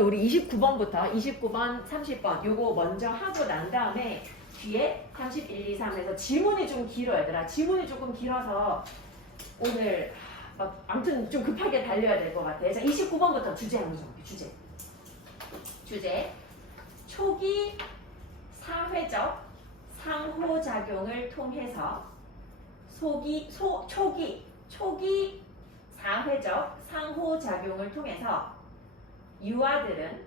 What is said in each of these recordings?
우리 29번부터 29번, 30번 요거 먼저 하고 난 다음에 뒤에 31, 2, 3에서 지문이 좀 길어 얘들아. 지문이 조금 길어서 오늘 아무튼 좀 급하게 달려야 될 것 같아. 자, 29번부터 주제 한번 볼게요. 주제 초기 사회적 상호작용을 통해서 초기 사회적 상호작용을 통해서 유아들은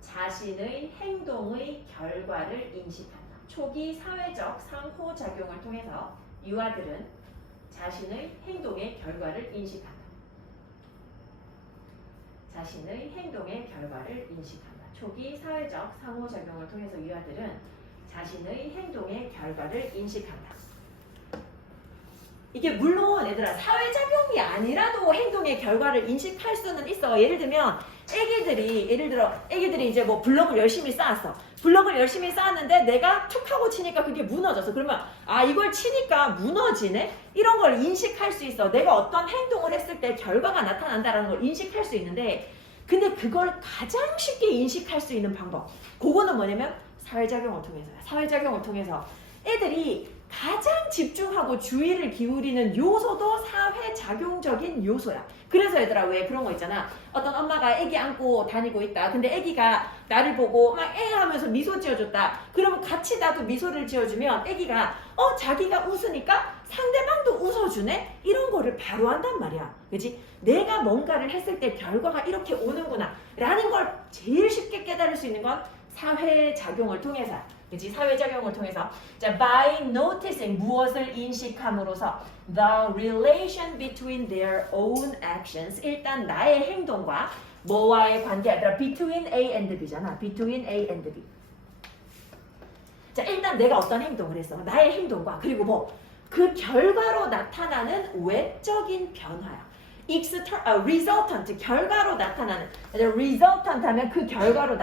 자신의 행동의 결과를 인식한다. 초기 사회적 상호작용을 통해서 유아들은 자신의 행동의 결과를 인식한다. 자신의 행동의 결과를 인식한다. 초기 사회적 상호작용을 통해서 유아들은 자신의 행동의 결과를 인식한다. 이게 물론 얘들아 사회작용이 아니라도 행동의 결과를 인식할 수는 있어. 예를 들면 애기들이 이제 뭐 블럭을 열심히 쌓았어. 블럭을 열심히 쌓았는데 내가 툭 하고 치니까 그게 무너졌어. 그러면 아 이걸 치니까 무너지네? 이런 걸 인식할 수 있어. 내가 어떤 행동을 했을 때 결과가 나타난다는 걸 인식할 수 있는데 근데 그걸 가장 쉽게 인식할 수 있는 방법 그거는 뭐냐면 사회작용을 통해서야. 사회작용을 통해서 애들이 가장 집중하고 주의를 기울이는 요소도 사회작용적인 요소야. 그래서 얘들아 왜 그런 거 있잖아. 어떤 엄마가 애기 안고 다니고 있다. 근데 애기가 나를 보고 막 하면서 미소 지어줬다. 그러면 같이 나도 미소를 지어주면 애기가 자기가 웃으니까 상대방도 웃어주네? 이런 거를 바로 한단 말이야. 그치? 내가 뭔가를 했을 때 결과가 이렇게 오는구나 라는 걸 제일 쉽게 깨달을 수 있는 건 사회작용을 통해서. 그치? 사회작용을 통해서. 자, by noticing 무엇을 인식함으로써 the relation between their own actions. 일단 나의 행동과 뭐와의 관계야? between A and B잖아. between A and B. 자, 일단 내가 어떤 행동을 했어. 나의 행동과 그리고 뭐 그 결과로 나타나는 외적인 변화야. resultant 결과로 나타나는 resultant 하면 그 결과로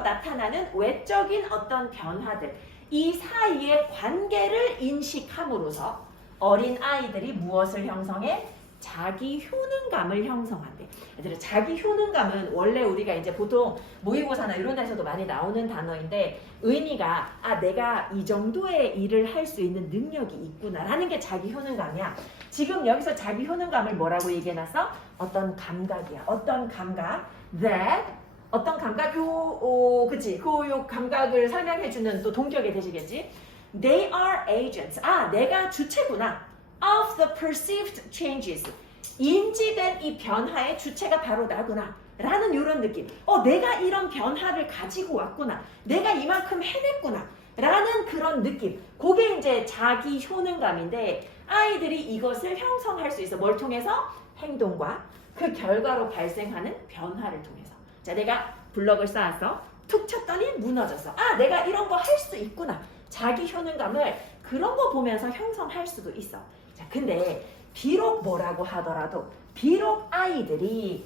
나타나는 외적인 어떤 변화들 이 사이의 관계를 인식함으로써 어린 아이들이 무엇을 형성해? 자기 효능감을 형성한대. 얘들아 자기 효능감은 원래 우리가 이제 보통 모의고사나 이런 데서도 많이 나오는 단어인데 의미가 내가 이 정도의 일을 할 수 있는 능력이 있구나 라는 게 자기 효능감이야. 지금 여기서 자기 효능감을 뭐라고 얘기해놨어? 어떤 감각이야. 어떤 감각 어떤 감각? 그치? 요 감각을 설명해주는 또 동격이 되시겠지? They are agents. 내가 주체구나. Of the perceived changes. 인지된 이 변화의 주체가 바로 나구나. 라는 이런 느낌. 내가 이런 변화를 가지고 왔구나. 내가 이만큼 해냈구나. 라는 그런 느낌. 그게 이제 자기 효능감인데 아이들이 이것을 형성할 수 있어. 뭘 통해서? 행동과 그 결과로 발생하는 변화를 통해서. 자, 내가 블럭을 쌓았어. 툭 쳤더니 무너졌어. 내가 이런 거 할 수 있구나. 자기 효능감을 그런 거 보면서 형성할 수도 있어. 자, 근데 비록 뭐라고 하더라도 비록 아이들이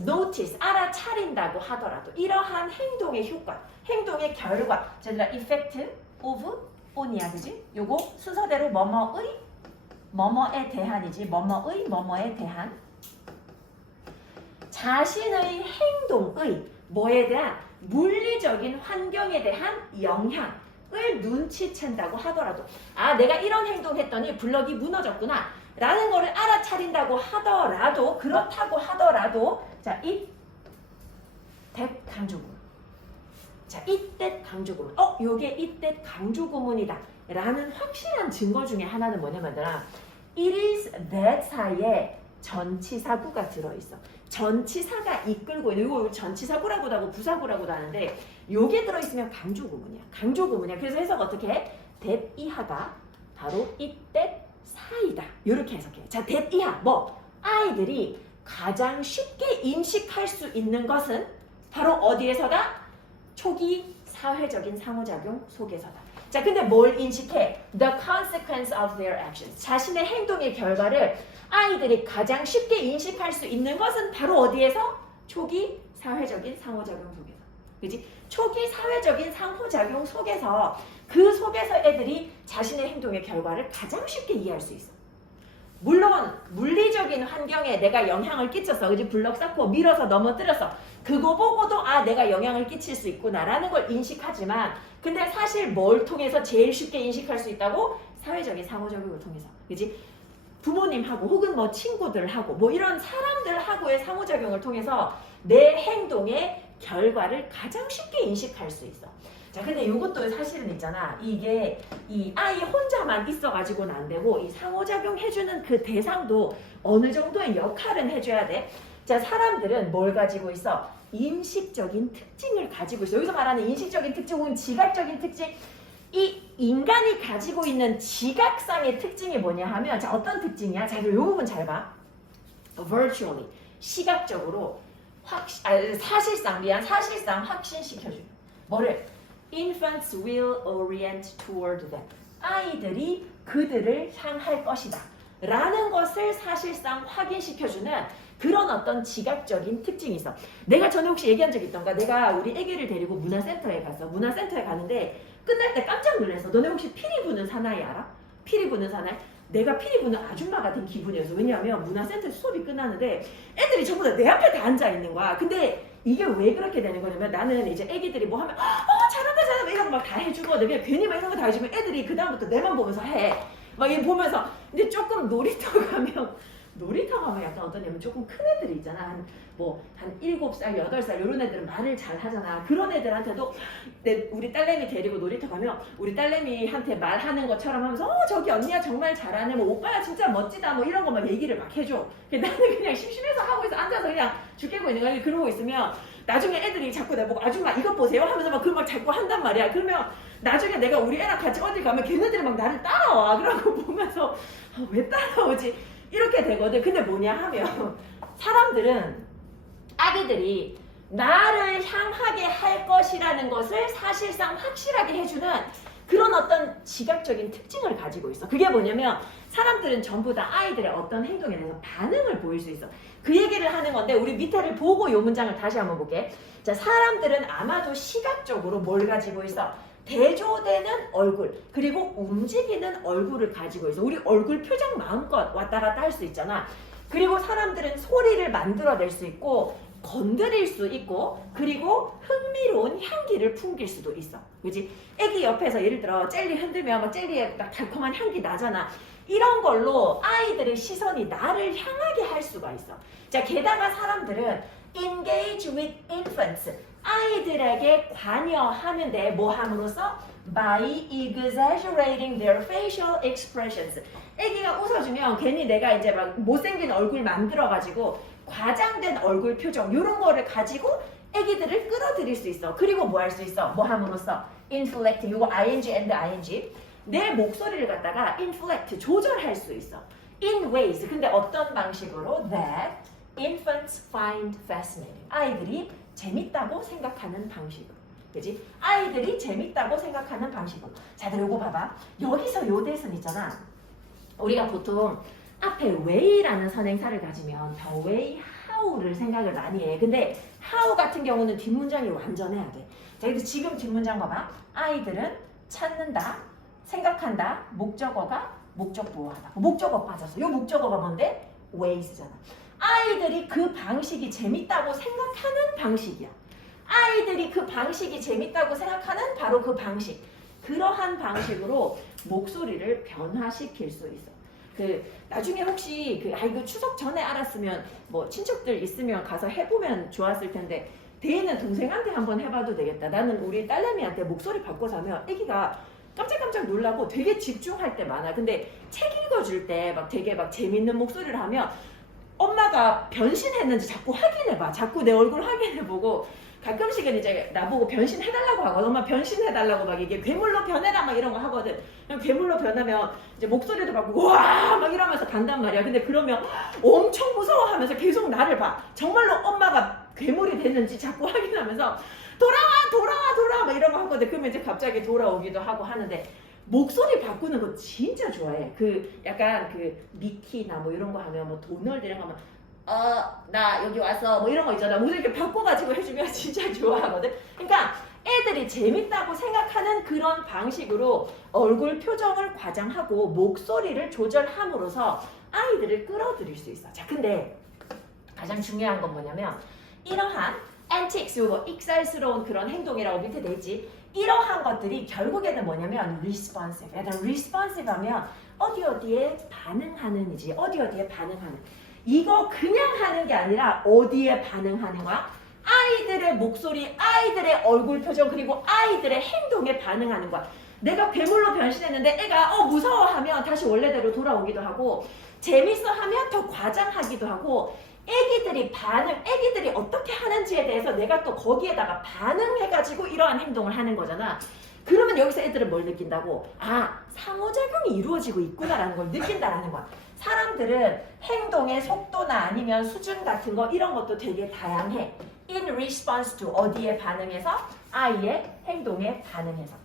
notice, 알아차린다고 하더라도 이러한 행동의 효과, 행동의 결과, 얘들아 effect of on이야, 그지? 요거 순서대로 뭐뭐에 대한이지. 뭐뭐에 대한 자신의 행동의 뭐에 대한 물리적인 환경에 대한 영향을 눈치챈다고 하더라도 내가 이런 행동했더니 블럭이 무너졌구나 라는 거를 알아차린다고 하더라도 그렇다고 하더라도 자, that 강조구문. 자, that 강조구문. 요게 that 강조구문이다 라는 확실한 증거 중에 하나는 뭐냐면 it is that 사이에 전치사구가 들어있어. 전치사가 이끌고 있는 이거 전치사구라고도 하고 부사구라고도 하는데 요게 들어있으면 강조구문이야. 그래서 해석 어떻게 해? that 이하가 바로 that 사이다. 이렇게 해석해. 자, that 이하 아이들이 가장 쉽게 인식할 수 있는 것은 바로 어디에서다? 초기 사회적인 상호작용 속에서다. 자, 근데 뭘 인식해? The consequence of their actions. 자신의 행동의 결과를 아이들이 가장 쉽게 인식할 수 있는 것은 바로 어디에서? 초기 사회적인 상호작용 속에서. 그치? 초기 사회적인 상호작용 속에서 그 속에서 애들이 자신의 행동의 결과를 가장 쉽게 이해할 수 있어. 물론 물리적인 환경에 내가 영향을 끼쳤어. 그지? 블럭 쌓고 밀어서 넘어뜨렸어. 그거 보고도 아 내가 영향을 끼칠 수 있구나라는 걸 인식하지만 근데 사실 뭘 통해서 제일 쉽게 인식할 수 있다고? 사회적인 상호작용을 통해서. 그지? 부모님하고 혹은 뭐 친구들하고 뭐 이런 사람들하고의 상호작용을 통해서 내 행동의 결과를 가장 쉽게 인식할 수 있어. 자, 근데 이것도 사실은 있잖아. 이게 이 아이 혼자만 있어가지고는 안 되고 이 상호작용 해주는 그 대상도 어느 정도의 역할은 해줘야 돼. 자, 사람들은 뭘 가지고 있어? 인식적인 특징을 가지고 있어. 여기서 말하는 인식적인 특징 혹은 지각적인 특징. 이 인간이 가지고 있는 지각상의 특징이 뭐냐 하면 자 어떤 특징이야? 자, 이 부분 잘 봐. virtually 시각적으로 사실상 확신시켜주는 뭐를? Infants will orient toward them. 아이들이 그들을 향할 것이다. 라는 것을 사실상 확인시켜주는 그런 어떤 지각적인 특징이 있어. 내가 전에 혹시 얘기한 적 있던가? 내가 우리 애기를 데리고 문화센터에 갔어. 문화센터에 가는데 끝날 때 깜짝 놀랐어. 너네 혹시 피리 부는 사나이 알아? 피리 부는 사나이? 내가 피리 부는 아줌마가 된 기분이었어. 왜냐하면 문화센터 수업이 끝나는데 애들이 전부 다 내 앞에 다 앉아 있는 거야. 근데 이게 왜 그렇게 되는 거냐면 나는 이제 애기들이 뭐 하면 잘한다 이런 거 막 다 해주거든. 그냥 괜히 막 이런 거 다 해주면 애들이 그 다음부터 내만 보면서 해. 막 이거 보면서 근데 조금 놀이터 가면 약간 어떠냐면 조금 큰 애들이 있잖아. 한 7살, 8살 이런 애들은 말을 잘 하잖아. 그런 애들한테도 우리 딸내미 데리고 놀이터 가면 우리 딸내미한테 말하는 것처럼 하면서 저기 언니야 정말 잘하네. 뭐 오빠야 진짜 멋지다. 뭐 이런 거 막 얘기를 막 해줘. 나는 그냥 심심해서 하고 있어. 앉아서 그냥 죽겠고 있는 거야. 그러고 있으면 나중에 애들이 자꾸 내보고 아줌마 이것 보세요 하면서 막 그걸 막 자꾸 한단 말이야. 그러면 나중에 내가 우리 애랑 같이 어디 가면 걔네들이 막 나를 따라와. 그러고 보면서 왜 따라오지? 이렇게 되거든. 근데 뭐냐 하면 사람들은 아기들이 나를 향하게 할 것이라는 것을 사실상 확실하게 해주는 그런 어떤 지각적인 특징을 가지고 있어. 그게 뭐냐면 사람들은 전부 다 아이들의 어떤 행동에 대해서 반응을 보일 수 있어. 그 얘기를 하는 건데 우리 밑에를 보고 이 문장을 다시 한번 볼게. 자, 사람들은 아마도 시각적으로 뭘 가지고 있어? 대조되는 얼굴 그리고 움직이는 얼굴을 가지고 있어. 우리 얼굴 표정 마음껏 왔다 갔다 할 수 있잖아. 그리고 사람들은 소리를 만들어낼 수 있고 건드릴 수 있고 그리고 흥미로운 향기를 풍길 수도 있어. 그지? 애기 옆에서 예를 들어 젤리 흔들면 막 젤리에 딱 달콤한 향기 나잖아. 이런 걸로 아이들의 시선이 나를 향하게 할 수가 있어. 자, 게다가 사람들은 engage with infants 아이들에게 관여하는데 뭐 함으로써? by exaggerating their facial expressions. 애기가 웃어주면 괜히 내가 이제 막 못생긴 얼굴 만들어가지고 과장된 얼굴 표정 이런 거를 가지고 애기들을 끌어들일 수 있어. 그리고 뭐 할 수 있어? 뭐 함으로써? inflect, 이거 ing and ing. 내 목소리를 갖다가 inflect, 조절할 수 있어. in ways, 근데 어떤 방식으로? that infants find fascinating. 아이들이 재밌다고 생각하는 방식으로. 그지? 아이들이 재밌다고 생각하는 방식으로. 자, 너 요거 봐봐. 여기서 요 대선 있잖아. 우리가 보통 앞에 way라는 선행사를 가지면 the way, how를 생각을 많이 해. 근데 how 같은 경우는 뒷문장이 완전해야 돼. 자, 그래서 지금 뒷문장 봐봐. 아이들은 찾는다, 생각한다, 목적어가 목적보호하다. 목적어 빠졌어. 요 목적어가 뭔데? ways잖아. 아이들이 그 방식이 재밌다고 생각하는 방식이야. 아이들이 그 방식이 재밌다고 생각하는 바로 그 방식. 그러한 방식으로 목소리를 변화시킬 수 있어. 나중에 혹시 이거 추석 전에 알았으면 뭐 친척들 있으면 가서 해보면 좋았을 텐데 대인은 동생한테 한번 해봐도 되겠다. 나는 우리 딸내미한테 목소리 바꿔서 하면 애기가 깜짝깜짝 놀라고 되게 집중할 때 많아. 근데 책 읽어줄 때 막 되게 막 재밌는 목소리를 하면 엄마가 변신했는지 자꾸 확인해봐. 자꾸 내 얼굴 확인해보고 가끔씩은 이제 나보고 변신해달라고 하거든. 엄마 변신해달라고 막 이게 괴물로 변해라 막 이런 거 하거든. 그럼 괴물로 변하면 이제 목소리도 바꾸고 와 막 이러면서 간단 말이야. 근데 그러면 엄청 무서워하면서 계속 나를 봐. 정말로 엄마가 괴물이 됐는지 자꾸 확인하면서 돌아와 막 이런 거 하거든. 그러면 이제 갑자기 돌아오기도 하고 하는데 목소리 바꾸는 거 진짜 좋아해. 약간 미키나 뭐 이런 거 하면 뭐 도널드 이런 거 하면 나 여기 와서 뭐 이런 거 있잖아. 모두 이렇게 바꿔가지고 해주면 진짜 좋아하거든. 그러니까 애들이 재밌다고 생각하는 그런 방식으로 얼굴 표정을 과장하고 목소리를 조절함으로써 아이들을 끌어들일 수 있어. 자, 근데 가장 중요한 건 뭐냐면 이러한 antics, 요거 익살스러운 그런 행동이라고 밑에 돼 있지. 이러한 것들이 결국에는 뭐냐면 responsive. 일단 responsive 하면 어디에 반응하는지, 어디에 반응하는. 이거 그냥 하는 게 아니라 어디에 반응하는 거야? 아이들의 목소리, 아이들의 얼굴 표정, 그리고 아이들의 행동에 반응하는 거야. 내가 괴물로 변신했는데 애가 무서워하면 다시 원래대로 돌아오기도 하고, 재밌어 하면 더 과장하기도 하고, 애기들이 어떻게 하는지에 대해서 내가 또 거기에다가 반응해가지고 이러한 행동을 하는 거잖아. 그러면 여기서 애들은 뭘 느낀다고? 아, 상호작용이 이루어지고 있구나라는 걸 느낀다라는 거야. 사람들은 행동의 속도나 아니면 수준 같은 거 이런 것도 되게 다양해. In response to 어디에 반응해서? 아이의 행동에 반응해서.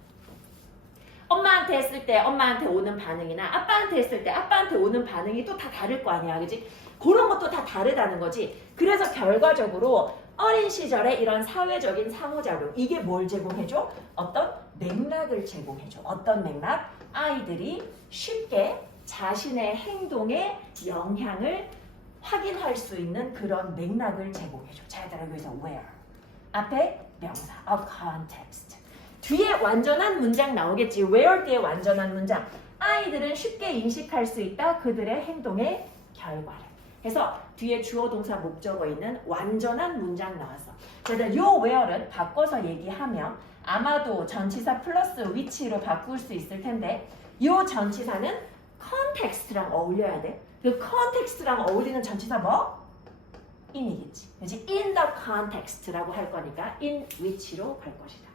엄마한테 했을 때 엄마한테 오는 반응이나 아빠한테 했을 때 아빠한테 오는 반응이 또 다 다를 거 아니야, 그지? 그런 것도 다 다르다는 거지. 그래서 결과적으로 어린 시절에 이런 사회적인 상호작용, 이게 뭘 제공해줘? 어떤 맥락을 제공해줘. 어떤 맥락? 아이들이 쉽게 자신의 행동에 영향을 확인할 수 있는 그런 맥락을 제공해줘. 자, 얘들아, 여기서 where 앞에 명사 of context, 뒤에 완전한 문장 나오겠지. where 뒤에 완전한 문장. 아이들은 쉽게 인식할 수 있다. 그들의 행동의 결과를. 그래서 뒤에 주어 동사 목적어 있는 완전한 문장 나왔어. 그래서 요 where는 바꿔서 얘기하면 아마도 전치사 플러스 위치로 바꿀 수 있을 텐데, 요 전치사는 context랑 어울려야 돼. 그 context랑 어울리는 전치사 뭐? in이겠지. 그렇지? in the context라고 할 거니까 in which로 갈 것이다.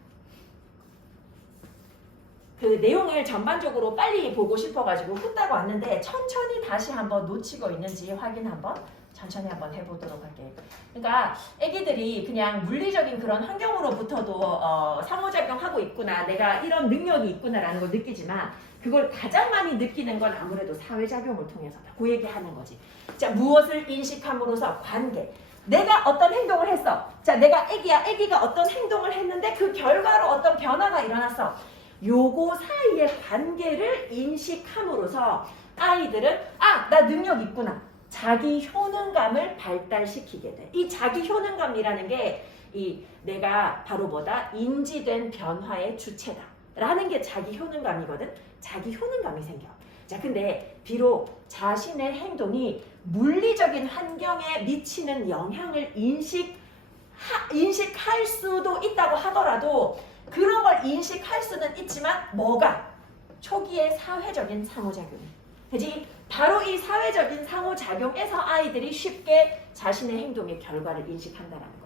그 내용을 전반적으로 빨리 보고 싶어가지고 후딱 왔는데 천천히 다시 한번 놓치고 있는지 확인 한번 천천히 한번 해보도록 할게요. 그러니까 애기들이 그냥 물리적인 그런 환경으로부터도 상호작용하고 있구나, 내가 이런 능력이 있구나라는 걸 느끼지만 그걸 가장 많이 느끼는 건 아무래도 사회작용을 통해서다. 그 얘기하는 거지. 자, 무엇을 인식함으로써 관계. 내가 어떤 행동을 했어. 자, 내가 애기야. 애기가 어떤 행동을 했는데 그 결과로 어떤 변화가 일어났어. 요거 사이의 관계를 인식함으로써 아이들은 나 능력 있구나. 자기 효능감을 발달시키게 돼. 이 자기 효능감이라는 게 이 내가 바로 뭐다? 인지된 변화의 주체다. 라는 게 자기 효능감이거든. 자기 효능감이 생겨. 자, 근데 비록 자신의 행동이 물리적인 환경에 미치는 영향을 인식할 수도 있다고 하더라도 그런 걸 인식할 수는 있지만 뭐가? 초기의 사회적인 상호작용이. 그지? 바로 이 사회적인 상호작용에서 아이들이 쉽게 자신의 행동의 결과를 인식한다는 거.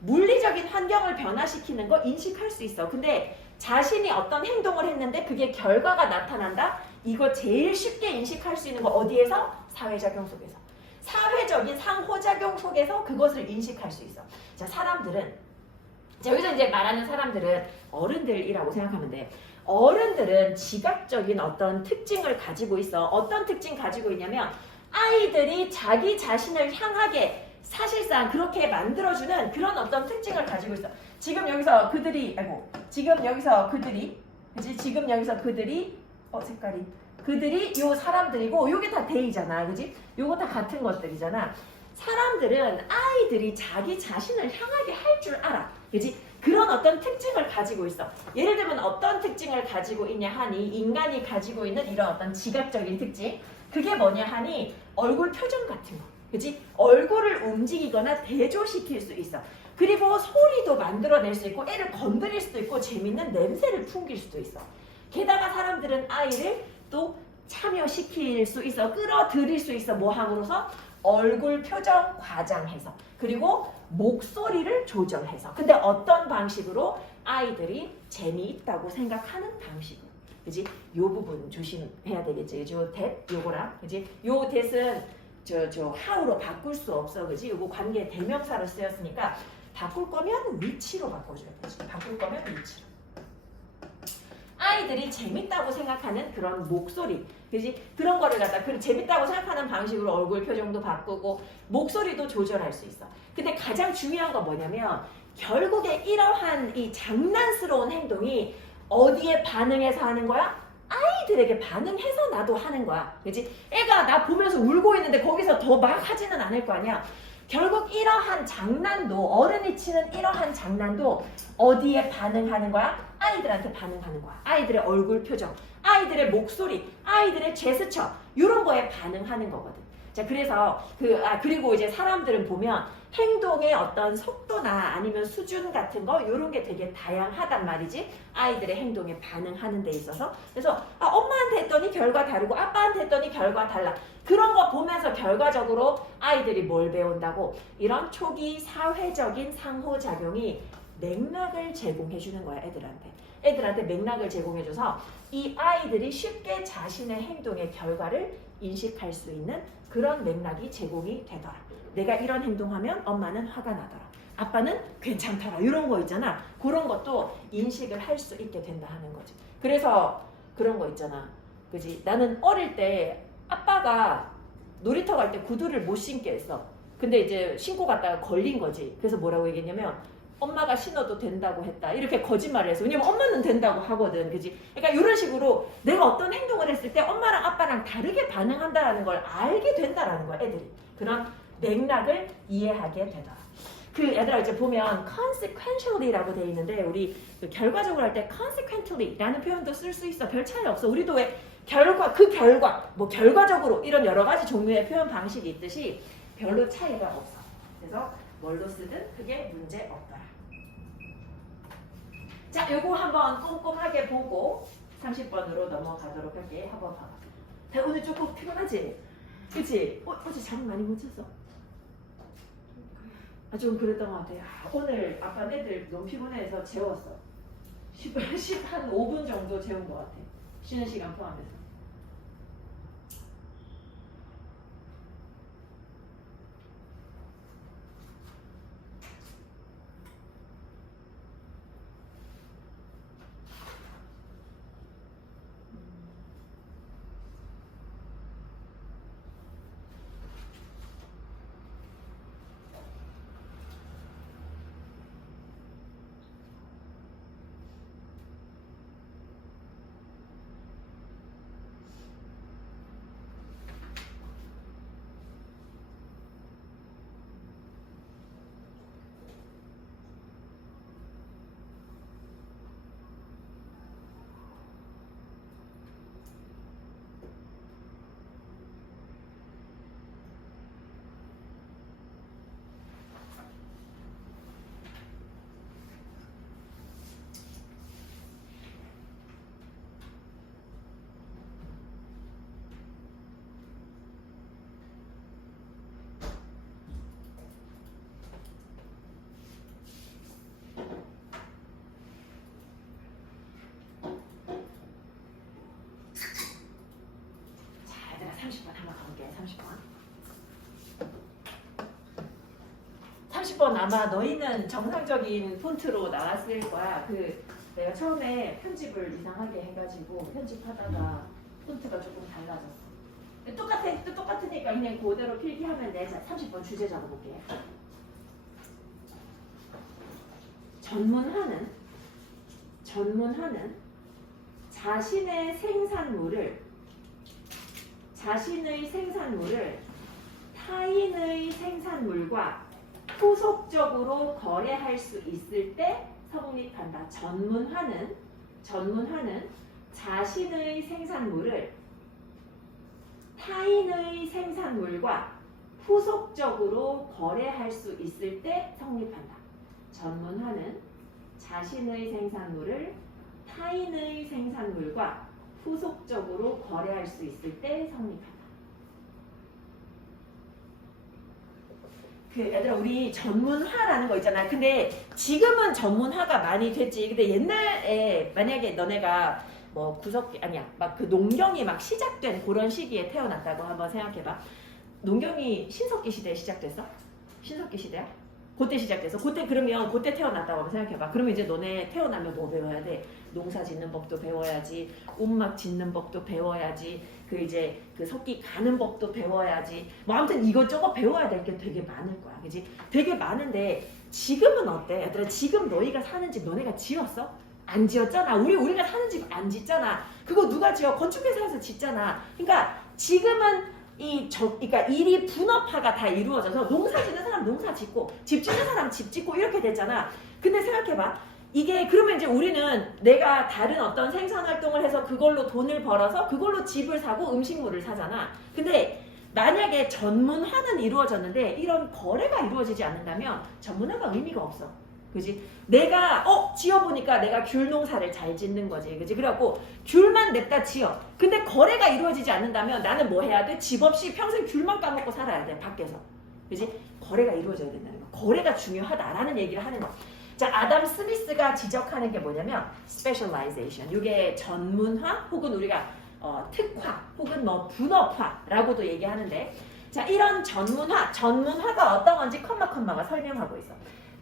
물리적인 환경을 변화시키는 거 인식할 수 있어. 근데 자신이 어떤 행동을 했는데 그게 결과가 나타난다? 이거 제일 쉽게 인식할 수 있는 거 어디에서? 사회작용 속에서. 사회적인 상호작용 속에서 그것을 인식할 수 있어. 자, 사람들은, 자, 여기서 이제 말하는 사람들은 어른들이라고 생각하면 돼. 어른들은 지각적인 어떤 특징을 가지고 있어. 어떤 특징 가지고 있냐면 아이들이 자기 자신을 향하게 사실상 그렇게 만들어주는 그런 어떤 특징을 가지고 있어. 지금 여기서 그들이, 지금 여기서 그들이, 그치? 지금 여기서 그들이, 색깔이. 그들이 요 사람들이고, 요게 다 데이잖아. 그지? 요거 다 같은 것들이잖아. 사람들은 아이들이 자기 자신을 향하게 할 줄 알아. 그지? 그런 어떤 특징을 가지고 있어. 예를 들면 어떤 특징을 가지고 있냐 하니, 인간이 가지고 있는 이런 어떤 지각적인 특징. 그게 뭐냐 하니, 얼굴 표정 같은 거. 그치? 얼굴을 움직이거나 대조시킬 수 있어. 그리고 소리도 만들어낼 수 있고 애를 건드릴 수도 있고 재밌는 냄새를 풍길 수도 있어. 게다가 사람들은 아이를 또 참여시킬 수 있어. 끌어들일 수 있어. 뭐 함으로써? 얼굴 표정 과장해서. 그리고 목소리를 조절해서. 근데 어떤 방식으로? 아이들이 재미있다고 생각하는 방식으로. 그지? 요 부분 조심해야 되겠지. 요 that, 요거랑. 그지? 요 that은 how로 바꿀 수 없어. 그지? 요거 관계 대명사로 쓰였으니까 바꿀 거면 위치로 바꿔줘야 되지. 바꿀 거면 위치로. 아이들이 재밌다고 생각하는 그런 목소리, 그지? 그런 거를 갖다 재밌다고 생각하는 방식으로 얼굴 표정도 바꾸고 목소리도 조절할 수 있어. 근데 가장 중요한 건 뭐냐면 결국에 이러한 이 장난스러운 행동이 어디에 반응해서 하는 거야? 아이들에게 반응해서 나도 하는 거야. 그치? 애가 나 보면서 울고 있는데 거기서 더 막 하지는 않을 거 아니야. 결국 이러한 장난도, 어른이 치는 이러한 장난도 어디에 반응하는 거야? 아이들한테 반응하는 거야. 아이들의 얼굴 표정, 아이들의 목소리, 아이들의 제스처, 이런 거에 반응하는 거거든. 자, 그래서 그리고 이제 사람들은 보면 행동의 어떤 속도나 아니면 수준 같은 거 이런 게 되게 다양하단 말이지. 아이들의 행동에 반응하는 데 있어서. 그래서 엄마한테 했더니 결과 다르고 아빠한테 했더니 결과 달라. 그런 거 보면서 결과적으로 아이들이 뭘 배운다고? 이런 초기 사회적인 상호작용이 맥락을 제공해 주는 거야, 애들한테. 애들한테 맥락을 제공해줘서 이 아이들이 쉽게 자신의 행동의 결과를 인식할 수 있는 그런 맥락이 제공이 되더라. 내가 이런 행동하면 엄마는 화가 나더라. 아빠는 괜찮더라. 이런 거 있잖아. 그런 것도 인식을 할 수 있게 된다 하는 거지. 그래서 그런 거 있잖아. 그지? 나는 어릴 때 아빠가 놀이터 갈 때 구두를 못 신게 했어. 근데 이제 신고 갔다가 걸린 거지. 그래서 뭐라고 얘기했냐면 엄마가 신어도 된다고 했다. 이렇게 거짓말을 해서. 왜냐면 엄마는 된다고 하거든. 그지? 그러니까 이런 식으로 내가 어떤 행동을 했을 때 엄마랑 아빠랑 다르게 반응한다라는 걸 알게 된다라는 거야, 애들이. 그런 맥락을 이해하게 되더라. 그 얘들아 이제 보면 consequentially라고 돼 있는데 우리 그 결과적으로 할 때 consequently라는 표현도 쓸 수 있어. 별 차이 없어. 우리도 왜 결과, 뭐 결과적으로 이런 여러 가지 종류의 표현 방식이 있듯이 별로 차이가 없어. 그래서 뭘로 쓰든 그게 문제 없더라. 자, 요거 한번 꼼꼼하게 보고 30번으로 넘어가도록 할게. 한번 봐봐. 오늘 조금 피곤하지? 그치? 어제 잠 많이 못 잤어? 좀 그랬던 것 같아. 오늘 아빠 애들 너무 피곤해서 재웠어. 한 5분 정도 재운 것 같아. 쉬는 시간 포함해서. 얘들아 30번 한번 가볼게. 30번 아마 너희는 정상적인 폰트로 나왔을 거야. 내가 처음에 편집을 이상하게 해가지고 편집하다가 폰트가 조금 달라졌어. 똑같으니까 그냥 그대로 필기하면 돼. 자, 30번 주제 적어볼게. 전문화는 자신의 생산물을 타인의 생산물과 후속적으로 거래할 수 있을 때 성립한다. 전문화는 자신의 생산물을 타인의 생산물과 후속적으로 거래할 수 있을 때 성립한다. 전문화는 자신의 생산물을 타인의 생산물과 후속적으로 거래할 수 있을 때 성립한다. 얘들아 우리 전문화라는 거 있잖아. 근데 지금은 전문화가 많이 됐지. 근데 옛날에 만약에 너네가 뭐 구석기 아니야 막 그 농경이 막 시작된 그런 시기에 태어났다고 한번 생각해봐. 농경이 신석기 시대에 시작됐어? 신석기 시대야? 그때 시작돼서 그러면 그때 태어났다고 한번 생각해봐. 그러면 이제 너네 태어나면 뭐 배워야 돼? 농사 짓는 법도 배워야지, 움막 짓는 법도 배워야지, 이제 석기 가는 법도 배워야지. 뭐 아무튼 이것저것 배워야 될 게 되게 많을 거야, 그지? 되게 많은데 지금은 어때? 얘들아 지금 너희가 사는 집 너네가 지었어? 안 지었잖아. 우리가 사는 집 안 짓잖아. 그거 누가 지어? 건축회사에서 짓잖아. 그러니까 지금은 그러니까 일이 분업화가 다 이루어져서 농사 짓는 사람 농사 짓고 집 짓는 사람 집 짓고 이렇게 됐잖아. 근데 생각해봐. 이게 그러면 이제 우리는 내가 다른 어떤 생산 활동을 해서 그걸로 돈을 벌어서 그걸로 집을 사고 음식물을 사잖아. 근데 만약에 전문화는 이루어졌는데 이런 거래가 이루어지지 않는다면 전문화가 의미가 없어. 그지? 내가 지어보니까 내가 귤 농사를 잘 짓는 거지. 그지? 그래갖고 귤만 냅다 지어. 근데 거래가 이루어지지 않는다면 나는 뭐 해야 돼? 집 없이 평생 귤만 까먹고 살아야 돼. 밖에서. 그지? 거래가 이루어져야 된다는 거. 거래가 중요하다라는 얘기를 하는 거. 자, 아담 스미스가 지적하는 게 뭐냐면 specialization. 이게 전문화 혹은 우리가 특화 혹은 뭐 분업화라고도 얘기하는데, 자, 이런 전문화가 어떤 건지 컴마가 설명하고 있어.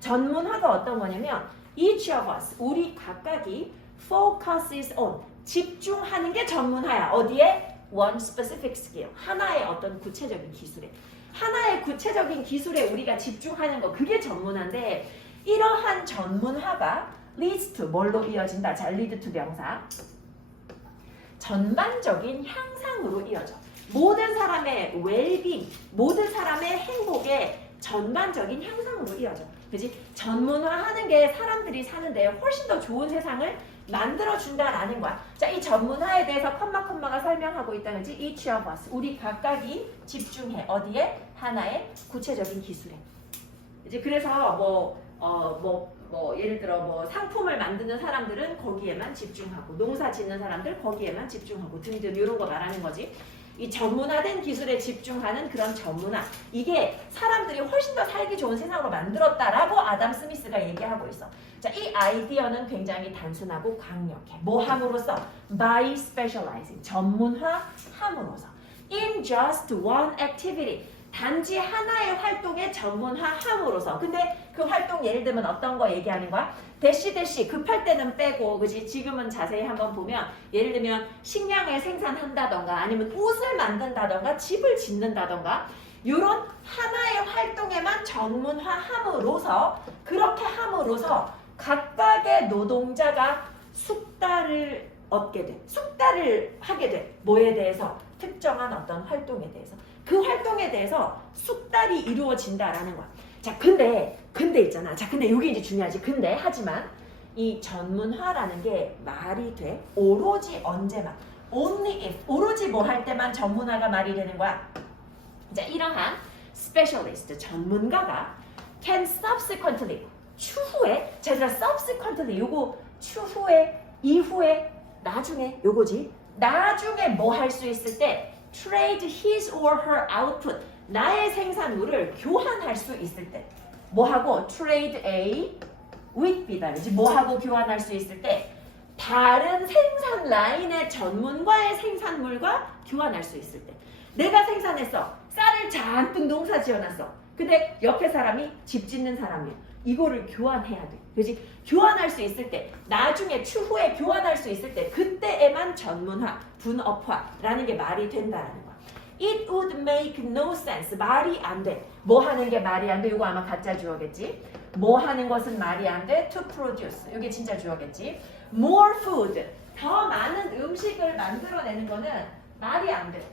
전문화가 어떤 거냐면 each of us, 우리 각각이 focuses on, 집중하는 게 전문화야. 어디에? one specific skill, 하나의 어떤 구체적인 기술에. 하나의 구체적인 기술에 우리가 집중하는 거, 그게 전문화인데, 이러한 전문화가 leads to, 뭘로 이어진다? 자, lead to 명사. 전반적인 향상으로 이어져. 모든 사람의 well-being, 모든 사람의 행복에 전반적인 향상으로 이어져. 그지? 전문화하는 게 사람들이 사는데 훨씬 더 좋은 세상을 만들어준다라는 거야. 자, 이 전문화에 대해서 컴마가 설명하고 있다. 그지? each of us, 우리 각각이 집중해. 어디에? 하나의 구체적인 기술에. 이제 그래서 예를 들어 상품을 만드는 사람들은 거기에만 집중하고, 농사 짓는 사람들 거기에만 집중하고 등등 이런 거 말하는 거지. 이 전문화된 기술에 집중하는 그런 전문화, 이게 사람들이 훨씬 더 살기 좋은 세상으로 만들었다라고 아담 스미스가 얘기하고 있어. 자, 이 아이디어는 굉장히 단순하고 강력해. 뭐 함으로써? By specializing, 전문화함으로써. In just one activity, 단지 하나의 활동에 전문화함으로써. 근데 그 활동 예를 들면 어떤 거 얘기하는 거야? 대시 급할 때는 빼고, 그지? 지금은 자세히 한번 보면 예를 들면 식량을 생산한다던가 아니면 옷을 만든다던가 집을 짓는다던가 이런 하나의 활동에만 전문화함으로써, 그렇게 함으로써 각각의 노동자가 숙달을 얻게 돼. 숙달을 하게 돼. 뭐에 대해서? 특정한 어떤 활동에 대해서. 그 활동에 대해서 숙달이 이루어진다라는 거야. 자, 근데 있잖아. 자, 근데 이게 이제 중요하지. 근데 하지만 이 전문화라는 게 말이 돼. 오로지 언제만. Only if. 오로지 뭐 할 때만 전문화가 말이 되는 거야. 자, 이러한 specialist, 전문가가 can subsequently, 추후에, 자, subsequently, 요거 추후에, 이후에, 나중에, 요거지. 나중에 뭐 할 수 있을 때 trade his or her output, 나의 생산물을 교환할 수 있을 때 뭐하고? trade A with B다. 그치? 뭐하고 교환할 수 있을 때 다른 생산 라인의 전문가의 생산물과 교환할 수 있을 때. 내가 생산했어. 쌀을 잔뜩 농사 지어놨어. 근데 옆에 사람이 집 짓는 사람이야. 이거를 교환해야 돼. 그지? 교환할 수 있을 때, 나중에 추후에 교환할 수 있을 때, 그때에만 전문화, 분업화라는 게 말이 된다라는 거야. It would make no sense. 말이 안 돼. 뭐 하는 게 말이 안 돼? 이거 아마 가짜 주어겠지? 뭐 하는 것은 말이 안 돼? To produce. 이게 진짜 주어겠지? More food. 더 많은 음식을 만들어내는 거는 말이 안 돼.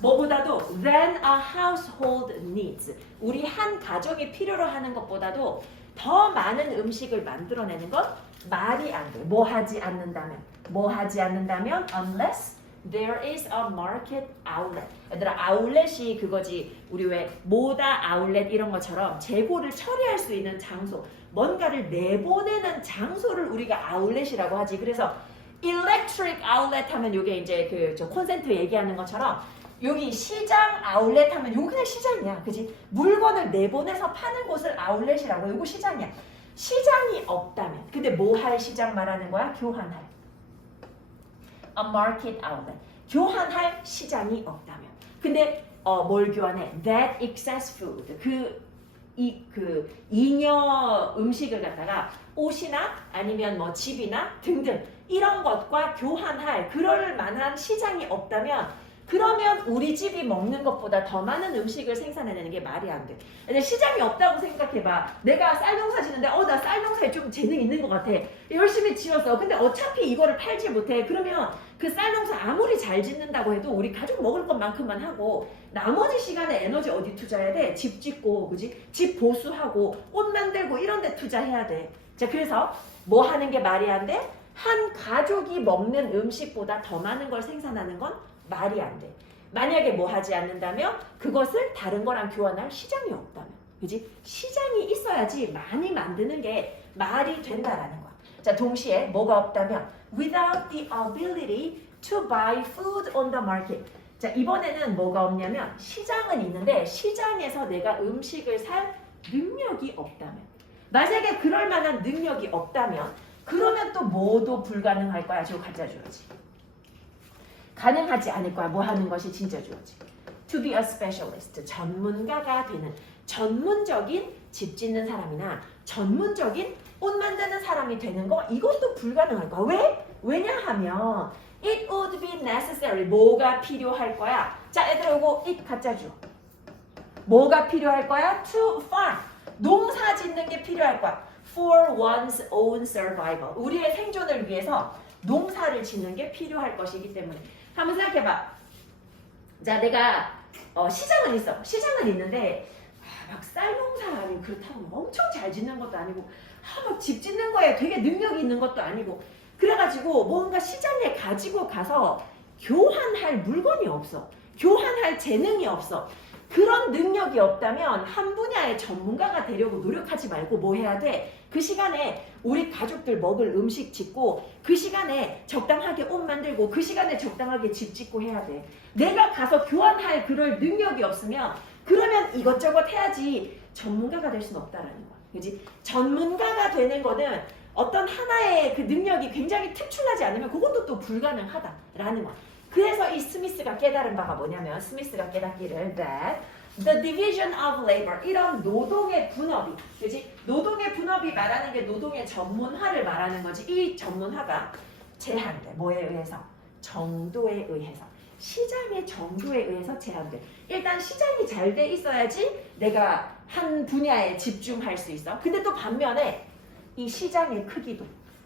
뭐보다도 than a household needs. 우리 한 가족이 필요로 하는 것보다도 더 많은 음식을 만들어내는 건 말이 안 돼. 뭐 하지 않는다면. 뭐 하지 않는다면 unless there is a market outlet. 얘들아, 아울렛이 그거지. 우리 왜 모다 아울렛 이런 것처럼 재고를 처리할 수 있는 장소, 뭔가를 내보내는 장소를 우리가 아울렛이라고 하지. 그래서 electric outlet 하면 이게 이제 저 콘센트 얘기하는 것처럼 여기 시장 아울렛 하면 요거 그냥 시장이야. 그지? 물건을 내보내서 파는 곳을 아울렛이라고. 요거 시장이야. 시장이 없다면. 근데 뭐 할 시장 말하는 거야? 교환할. A market outlet. 교환할 시장이 없다면. 근데 뭘 교환해? That excess food. 그 잉여 음식을 갖다가 옷이나 아니면 뭐 집이나 등등 이런 것과 교환할 그럴 만한 시장이 없다면, 그러면 우리 집이 먹는 것보다 더 많은 음식을 생산해내는 게 말이 안 돼. 근데 시장이 없다고 생각해봐. 내가 쌀 농사 짓는데 나 쌀 농사 쌀농사에 좀 재능 있는 것 같아. 열심히 지었어. 근데 어차피 이거를 팔지 못해. 그러면 그 쌀농사 아무리 잘 짓는다고 해도 우리 가족 먹을 것만큼만 하고 나머지 시간에 에너지 어디 투자해야 돼? 집 짓고, 그지? 집 보수하고, 옷 만들고 이런 데 투자해야 돼. 자, 그래서 뭐 하는 게 말이 안 돼? 한 가족이 먹는 음식보다 더 많은 걸 생산하는 건 말이 안 돼. 만약에 뭐 하지 않는다면 그것을 다른 거랑 교환할 시장이 없다면. 그지? 시장이 있어야지 많이 만드는 게 말이 된다라는 거야. 자, 동시에 뭐가 없다면 without the ability to buy food on the market. 자, 이번에는 뭐가 없냐면 시장은 있는데 시장에서 내가 음식을 살 능력이 없다면. 만약에 그럴 만한 능력이 없다면 그러면 또 뭐도 불가능할 거야. 저거 갖다 줘야지. 가능하지 않을 거야. 뭐 하는 것이 진짜 줘야지. To be a specialist. 전문가가 되는 전문적인 집 짓는 사람이나 전문적인 옷 만드는 사람이 되는 거 이것도 불가능할 거야. 왜? 왜냐하면 it would be necessary. 뭐가 필요할 거야? 자, 얘들아 이거 it 갖다 줘. 뭐가 필요할 거야? To farm. 농사 짓는 게 필요할 거야. For one's own survival. 우리의 생존을 위해서 농사를 짓는 게 필요할 것이기 때문에. 한번 생각해봐. 자, 내가 시장은 있어. 시장은 있는데 막 쌀농사가 아니고 그렇다고 엄청 잘 짓는 것도 아니고 막 집 짓는 거에 되게 능력이 있는 것도 아니고 그래가지고 뭔가 시장에 가지고 가서 교환할 물건이 없어. 교환할 재능이 없어. 그런 능력이 없다면 한 분야의 전문가가 되려고 노력하지 말고 뭐 해야 돼? 그 시간에 우리 가족들 먹을 음식 짓고 그 시간에 적당하게 옷 만들고 그 시간에 적당하게 집 짓고 해야 돼. 내가 가서 교환할 그럴 능력이 없으면 그러면 이것저것 해야지 전문가가 될 수는 없다라는 거야. 그지? 전문가가 되는 거는 어떤 하나의 그 능력이 굉장히 특출나지 않으면 그것도 또 불가능하다라는 거야. 그래서 이 스미스가 깨달은 바가 뭐냐면 스미스가 깨닫기를 that the division of labor 이런 노동의 분업이 그지? 노동의 분업이 말하는 게 노동의 전문화를 말하는 거지. 이 전문화가 제한돼. 뭐에 의해서? 정도에 의해서. 시장의 정도에 의해서 제한돼. 일단 시장이 잘 돼 있어야지 내가 한 분야에 집중할 수 있어. 근데 또 반면에 이 시장의 크기도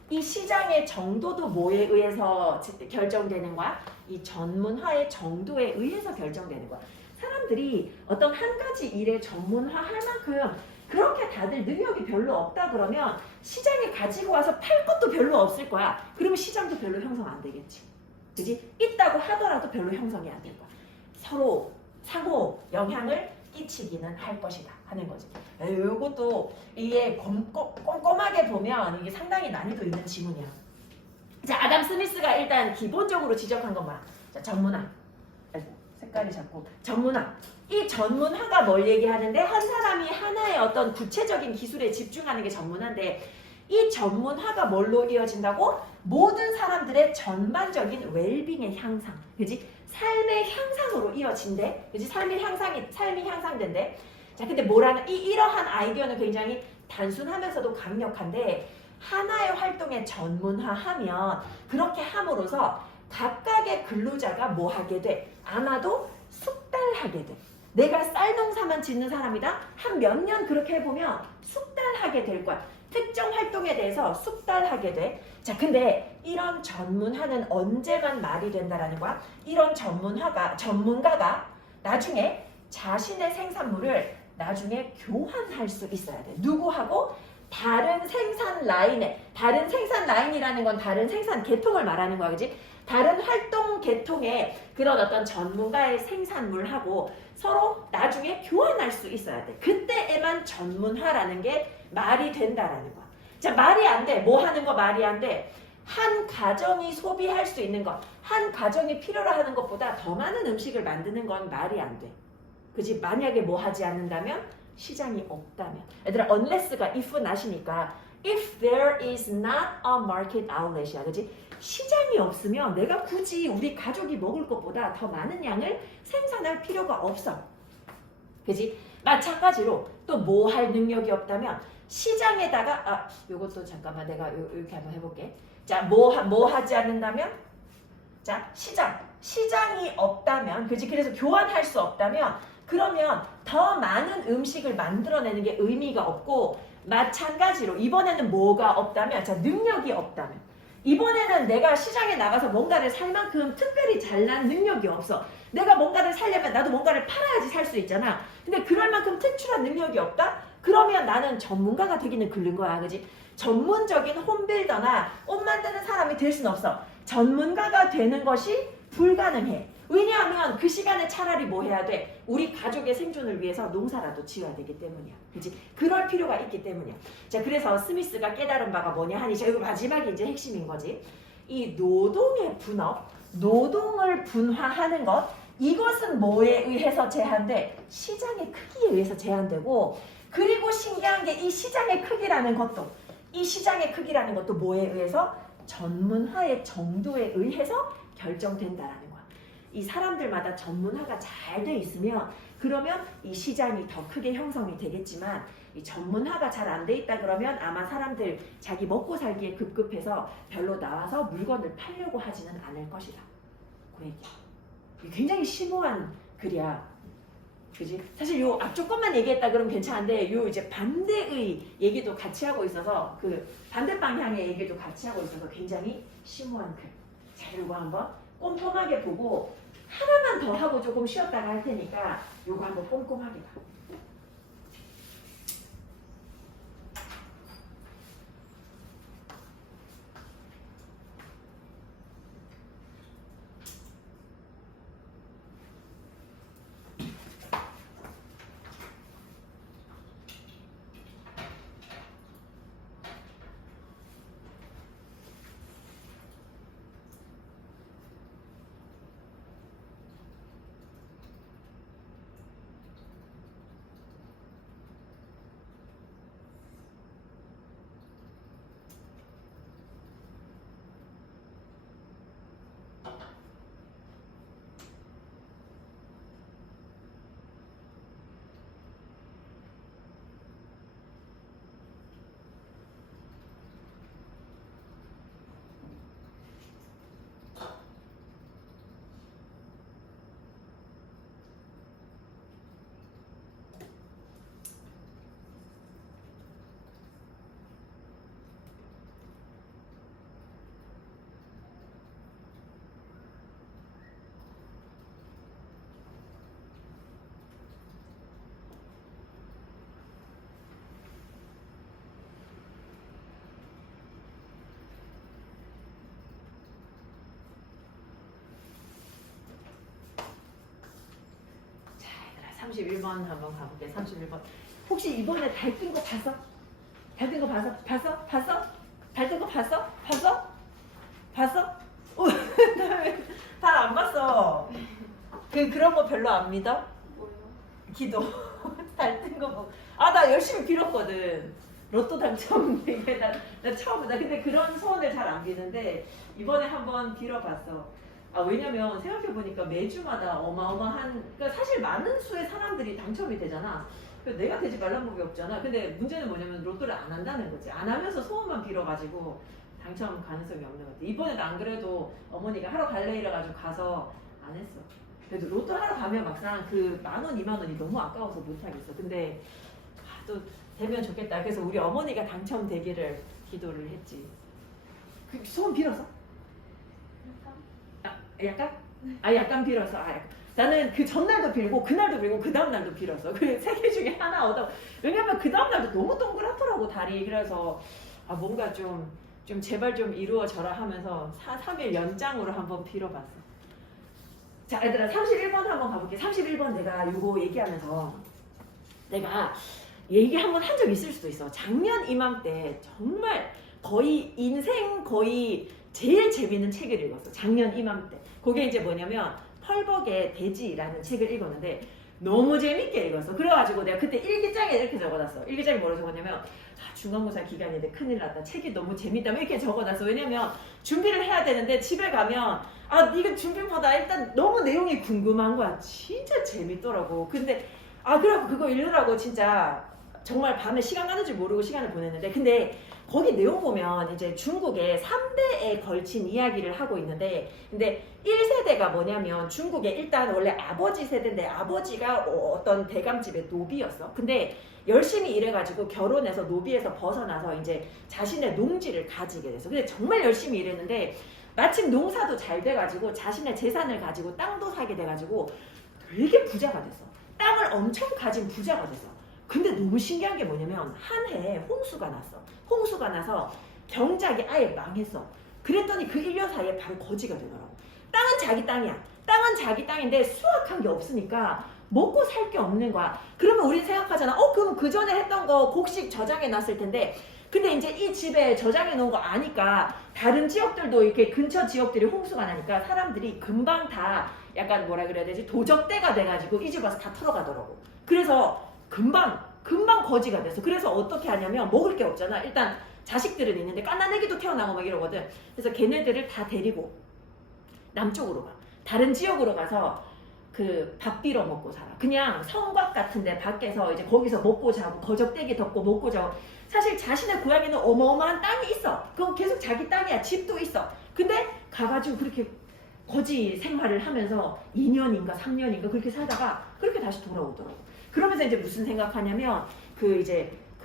이 시장의 정도도 뭐에 의해서 결정되는 거야? 이 전문화의 정도에 의해서 결정되는 거야. 사람들이 어떤 한 가지 일에 전문화할 만큼 그렇게 다들 능력이 별로 없다 그러면 시장에 가지고 와서 팔 것도 별로 없을 거야. 그러면 시장도 별로 형성 안 되겠지. 그지? 있다고 하더라도 별로 형성이 안 될 거야. 서로 상호 영향을 끼치기는 할 것이다 하는 거지. 이것도 이게 꼼꼼하게 보면 이게 상당히 난이도 있는 지문이야. 자, 아담 스미스가 일단 기본적으로 지적한 것만. 자, 전문화. 색깔이 자꾸 전문화. 이 전문화가 뭘 얘기하는데 한 사람이 하나의 어떤 구체적인 기술에 집중하는 게 전문화인데 이 전문화가 뭘로 이어진다고? 모든 사람들의 전반적인 웰빙의 향상. 그지? 삶의 향상으로 이어진대. 그지? 삶이 향상된대. 자, 근데 뭐라는 이러한 아이디어는 굉장히 단순하면서도 강력한데 하나의 활동에 전문화하면 그렇게 함으로써 각각의 근로자가 뭐 하게 돼? 아마도 숙달하게 돼. 내가 쌀농사만 짓는 사람이다? 한 몇 년 그렇게 해보면 숙달하게 될 거야. 특정 활동에 대해서 숙달하게 돼. 자, 근데 이런 전문화는 언제만 말이 된다라는 거야? 이런 전문가가 나중에 자신의 생산물을 나중에 교환할 수 있어야 돼. 누구하고? 다른 생산 라인이라는 건 다른 생산 계통을 말하는 거야, 그지? 다른 활동 계통의 그런 어떤 전문가의 생산물하고 서로 나중에 교환할 수 있어야 돼. 그때에만 전문화라는 게 말이 된다라는 거야. 자, 말이 안 돼. 뭐 하는 거 말이 안 돼? 한 가정이 소비할 수 있는 것, 한 가정이 필요로 하는 것보다 더 많은 음식을 만드는 건 말이 안 돼. 그지? 만약에 뭐 하지 않는다면? 시장이 없다면. 얘들아, unless가 if 나시니까 if there is not a market outlet이야. 그지? 시장이 없으면 내가 굳이 우리 가족이 먹을 것보다 더 많은 양을 생산할 필요가 없어. 그지? 마찬가지로 또 뭐 할 능력이 없다면 시장에다가 요것도 잠깐만 내가 이렇게 한번 해볼게. 자, 뭐 하지 않는다면? 자, 시장이 없다면, 그지? 그래서 교환할 수 없다면 그러면 더 많은 음식을 만들어내는 게 의미가 없고 마찬가지로 이번에는 뭐가 없다면, 자, 능력이 없다면, 이번에는 내가 시장에 나가서 뭔가를 살 만큼 특별히 잘난 능력이 없어. 내가 뭔가를 살려면 나도 뭔가를 팔아야지 살 수 있잖아. 근데 그럴 만큼 특출한 능력이 없다? 그러면 나는 전문가가 되기는 글른 거야, 그지? 전문적인 홈빌더나 옷 만드는 사람이 될 수는 없어. 전문가가 되는 것이 불가능해. 왜냐하면 그 시간에 차라리 뭐 해야 돼? 우리 가족의 생존을 위해서 농사라도 지어야 되기 때문이야. 그치? 그럴 필요가 있기 때문이야. 자, 그래서 스미스가 깨달은 바가 뭐냐 하니, 자, 이거 마지막이 이제 핵심인 거지. 이 노동의 분업, 노동을 분화하는 것, 이것은 뭐에 의해서 제한돼? 시장의 크기에 의해서 제한되고, 그리고 신기한 게 이 시장의 크기라는 것도, 이 시장의 크기라는 것도 뭐에 의해서? 전문화의 정도에 의해서 결정된다라는 거야. 이 사람들마다 전문화가 잘 돼 있으면 그러면 이 시장이 더 크게 형성이 되겠지만, 이 전문화가 잘 안 돼 있다 그러면 아마 사람들 자기 먹고 살기에 급급해서 별로 나와서 물건을 팔려고 하지는 않을 것이다. 그 얘기야. 굉장히 심오한 글이야. 그지? 사실 요 앞쪽 것만 얘기했다 그러면 괜찮은데, 요 이제 반대의 얘기도 같이 하고 있어서, 그 반대 방향의 얘기도 같이 하고 있어서 굉장히 심오한 글. 자, 이거 한번 꼼꼼하게 보고 하나만 더 하고 조금 쉬었다가 할 테니까 요거 한번 꼼꼼하게 봐. 자, 얘들아 31번 한번 가볼게. 31번. 혹시 이번에 달 뜬 거 봤어? 달 뜬 거 봤어? 봤어? 봤어? 달 뜬 거 봤어? 봤어? 봤어? 달 안 봤어. 그런 거 별로 안 믿어? 뭐요? 기도. 달 뜬 거 보고. 아, 나 열심히 빌었거든. 로또 당첨 되게 나 처음이다. 근데 그런 소원을 잘 안 비는데 이번에 한번 빌어봤어. 아, 왜냐면 생각해보니까 매주마다 어마어마한, 그러니까 사실 많은 수의 사람들이 당첨이 되잖아. 그래서 내가 되지 말란 법이 없잖아. 근데 문제는 뭐냐면 로또를 안 한다는 거지. 안 하면서 소원만 빌어가지고 당첨 가능성이 없는 것 같아. 이번에도 안 그래도 어머니가 하러 갈래 이래가지고 가서 안 했어. 그래도 로또 하러 가면 막상 그 10,000원, 20,000원이 너무 아까워서 못하겠어. 근데 또 되면 좋겠다. 그래서 우리 어머니가 당첨되기를 기도를 했지. 그 소원 빌어서? 약간? 아, 약간 빌어서. 아, 약간. 나는 그 전날도 빌고 그날도 빌고 그 다음날도 빌었어. 그 세 개 중에 하나 얻어. 왜냐면 그 다음날도 너무 동그랗더라고 달이. 그래서 아, 뭔가 좀 제발 좀 이루어져라 하면서 3일 연장으로 한번 빌어봤어. 자, 얘들아 31번 한번 가볼게. 31번 내가 요거 얘기하면서 내가 얘기 한번 한 적 있을 수도 있어. 작년 이맘때 정말 거의 인생 거의 제일 재밌는 책을 읽었어. 작년 이맘때. 그게 이제 뭐냐면 펄벅의 돼지라는 책을 읽었는데 너무 재밌게 읽었어. 그래가지고 내가 그때 일기장에 이렇게 적어놨어. 일기장에 뭐라고 적었냐면 아, 중간고사 기간인데 큰일 났다. 책이 너무 재밌다며 이렇게 적어놨어. 왜냐면 준비를 해야 되는데 집에 가면 아, 이거 준비보다 일단 너무 내용이 궁금한 거야. 진짜 재밌더라고. 근데 아, 그래갖고 그거 읽으라고 진짜 정말 밤에 시간 가는 줄 모르고 시간을 보냈는데, 근데 거기 내용 보면 이제 중국의 3대에 걸친 이야기를 하고 있는데, 근데 1세대가 뭐냐면 중국에 일단 원래 아버지 세대인데 아버지가 어떤 대감집의 노비였어. 근데 열심히 일해가지고 결혼해서 노비에서 벗어나서 이제 자신의 농지를 가지게 됐어. 근데 정말 열심히 일했는데 마침 농사도 잘 돼가지고 자신의 재산을 가지고 땅도 사게 돼가지고 되게 부자가 됐어. 땅을 엄청 가진 부자가 됐어. 근데 너무 신기한 게 뭐냐면 한 해에 홍수가 났어. 홍수가 나서 경작이 아예 망했어. 그랬더니 그 1년 사이에 바로 거지가 되더라고. 땅은 자기 땅이야. 땅은 자기 땅인데 수확한 게 없으니까 먹고 살 게 없는 거야. 그러면 우린 생각하잖아. 그럼 그 전에 했던 거 곡식 저장해 놨을 텐데, 근데 이제 이 집에 저장해 놓은 거 아니까 다른 지역들도 이렇게 근처 지역들이 홍수가 나니까 사람들이 금방 다 약간 뭐라 그래야 되지? 도적대가 돼가지고 이 집 와서 다 털어가더라고. 그래서 금방 거지가 됐어. 그래서 어떻게 하냐면 먹을 게 없잖아. 일단 자식들은 있는데 깐난애기도 태어나고 막 이러거든. 그래서 걔네들을 다 데리고 남쪽으로 가. 다른 지역으로 가서 그 밥 빌어 먹고 살아. 그냥 성곽 같은데 밖에서 이제 거기서 먹고 자고 거적대기 덮고 먹고 자고. 사실 자신의 고향에는 어마어마한 땅이 있어. 그건 계속 자기 땅이야. 집도 있어. 근데 가가지고 그렇게 거지 생활을 하면서 2년인가 3년인가 그렇게 살다가 그렇게 다시 돌아오더라고. 그러면서 이제 무슨 생각하냐면 그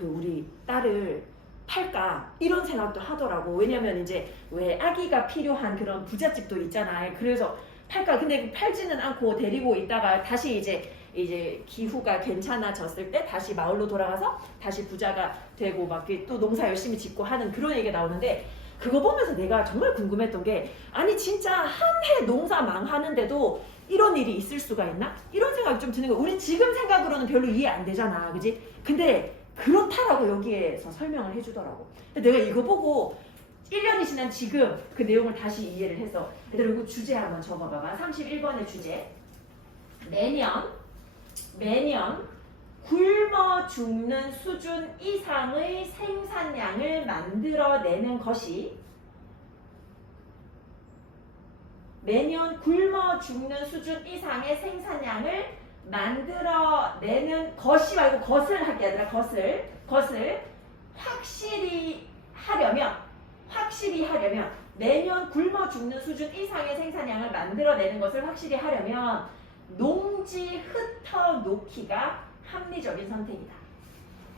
우리 딸을 팔까 이런 생각도 하더라고. 왜냐면 이제 왜 아기가 필요한 그런 부잣집도 있잖아요. 그래서 팔까. 근데 팔지는 않고 데리고 있다가 다시 이제 기후가 괜찮아졌을 때 다시 마을로 돌아가서 다시 부자가 되고 막 또 농사 열심히 짓고 하는 그런 얘기가 나오는데, 그거 보면서 내가 정말 궁금했던 게, 아니 진짜 한 해 농사 망하는데도 이런 일이 있을 수가 있나? 이런 생각이 좀 드는 거야. 우리 지금 생각으로는 별로 이해 안 되잖아. 그지? 근데 그렇다라고 여기에서 설명을 해주더라고. 근데 내가 이거 보고 1년이 지난 지금 그 내용을 다시 이해를 해서, 얘들아 이거 주제 한번 적어봐봐. 31번의 주제. 매년 굶어 죽는 수준 이상의 생산량을 만들어내는 것이, 매년 굶어 죽는 수준 이상의 생산량을 만들어내는 것이 말고 것을 할게 얘들아. 것을 확실히 하려면 매년 굶어 죽는 수준 이상의 생산량을 만들어내는 것을 확실히 하려면 농지 흩어놓기가 합리적인 선택이다.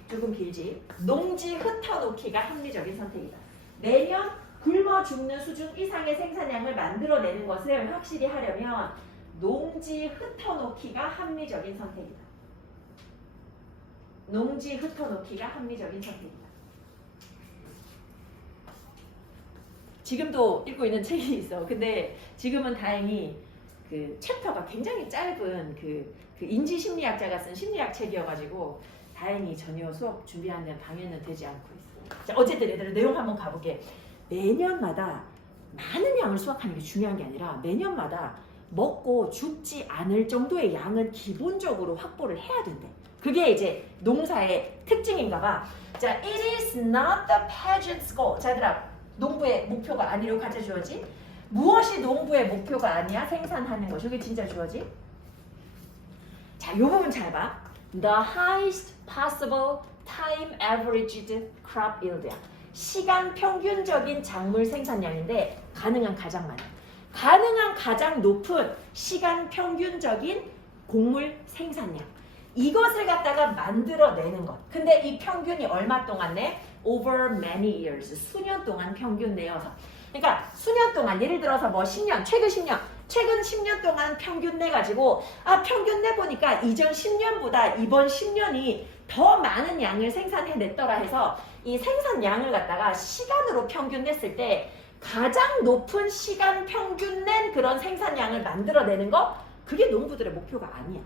조금 길지? 농지 흩어놓기가 합리적인 선택이다. 매년 굶어 죽는 수준 이상의 생산량을 만들어내는 것을 확실히 하려면 농지 흩어놓기가 합리적인 선택이다. 농지 흩어놓기가 합리적인 선택이다. 지금도 읽고 있는 책이 있어. 근데 지금은 다행히 그 챕터가 굉장히 짧은 그 인지심리학자가 쓴 심리학 책이어가지고 다행히 전혀 수업 준비하는 데 방해는 되지 않고 있어. 자, 어쨌든 얘들아 내용 한번 가볼게. 매년마다 많은 양을 수확하는 게 중요한 게 아니라 매년마다 먹고 죽지 않을 정도의 양은 기본적으로 확보를 해야 된대. 그게 이제 농사의 특징인가 봐. 자, it is not the peasant's goal. 자, 얘들아 농부의 목표가 아니라고 가져 주어지. 무엇이 농부의 목표가 아니야? 생산하는 것. 이게 진짜 주어지. 자, 요 부분 잘 봐. The highest possible time averaged crop yield야. 시간 평균적인 작물 생산량인데 가능한 가장 많아. 가능한 가장 높은 시간 평균적인 곡물 생산량. 이것을 갖다가 만들어내는 것. 근데 이 평균이 얼마 동안 내? Over many years. 수년 동안 평균 내어서. 그러니까 수년 동안 예를 들어서 뭐 10년, 최근 10년 동안 평균 내가지고 평균 내보니까 이전 10년보다 이번 10년이 더 많은 양을 생산해냈더라 해서 이 생산량을 갖다가 시간으로 평균 냈을 때 가장 높은 시간 평균 낸 그런 생산량을 만들어내는 거, 그게 농부들의 목표가 아니야.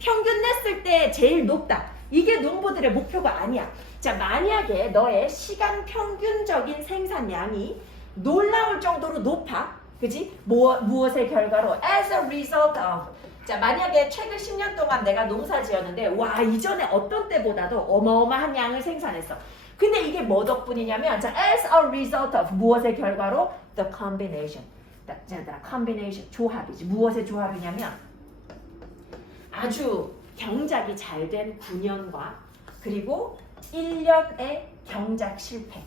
평균 냈을 때 제일 높다. 이게 농부들의 목표가 아니야. 자, 만약에 너의 시간 평균적인 생산량이 놀라울 정도로 높아. 그지? 무엇의 결과로? As a result of. 자, 만약에 최근 10년 동안 내가 농사 지었는데 와, 이전에 어떤 때보다도 어마어마한 양을 생산했어. 근데 이게 뭐 덕분이냐면, 자, as a result of 무엇의 결과로? The combination. 자, combination 조합이지. 무엇의 조합이냐면 아주 경작이 잘 된 9년과 그리고 1년의 경작 실패.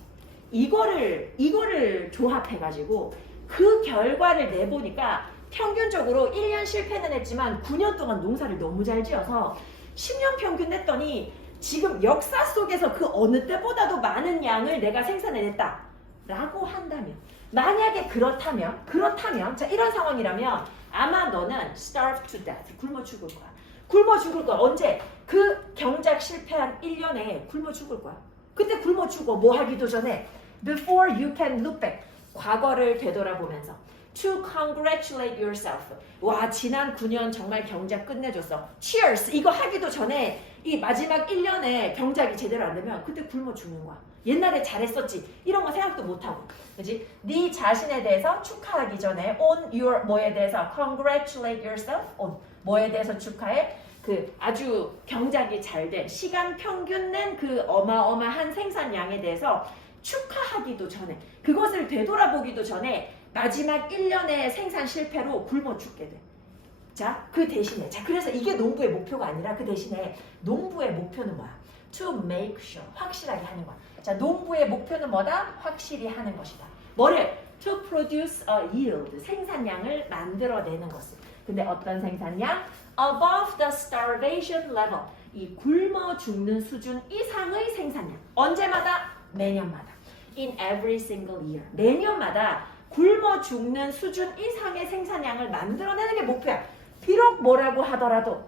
이거를 조합해가지고 그 결과를 내보니까 평균적으로 1년 실패는 했지만 9년 동안 농사를 너무 잘 지어서 10년 평균 냈더니 지금 역사 속에서 그 어느 때보다도 많은 양을 내가 생산해냈다 라고 한다면, 만약에 그렇다면 자 이런 상황이라면 아마 너는 starve to death, 굶어 죽을 거야. 굶어 죽을 거야. 언제? 그 경작 실패한 1년에 굶어 죽을 거야. 그때 굶어 죽어. 뭐 하기도 전에 before you can look back, 과거를 되돌아보면서 to congratulate yourself. 와, 지난 9년 정말 경작 끝내줬어. Cheers! 이거 하기도 전에 이 마지막 1년에 경작이 제대로 안 되면 그때 굶어 죽는 거야. 옛날에 잘했었지. 이런 거 생각도 못하고. 그지? 네 자신에 대해서 축하하기 전에 on your 뭐에 대해서 congratulate yourself on 뭐에 대해서 축하해? 그 아주 경작이 잘 된 시간 평균 낸 그 어마어마한 생산량에 대해서 축하하기도 전에, 그것을 되돌아보기도 전에 마지막 1년의 생산 실패로 굶어 죽게 돼. 자, 그 대신에, 자, 그래서 이게 농부의 목표가 아니라 그 대신에 농부의 목표는 뭐야? To make sure, 확실하게 하는 거야. 자, 농부의 목표는 뭐다? 확실히 하는 것이다. 뭐를? To produce a yield, 생산량을 만들어내는 것을. 근데 어떤 생산량? Above the starvation level, 이 굶어 죽는 수준 이상의 생산량. 언제마다? 매년마다. In every single year. 매년마다 굶어 죽는 수준 이상의 생산량을 만들어내는 게 목표야. 비록 뭐라고 하더라도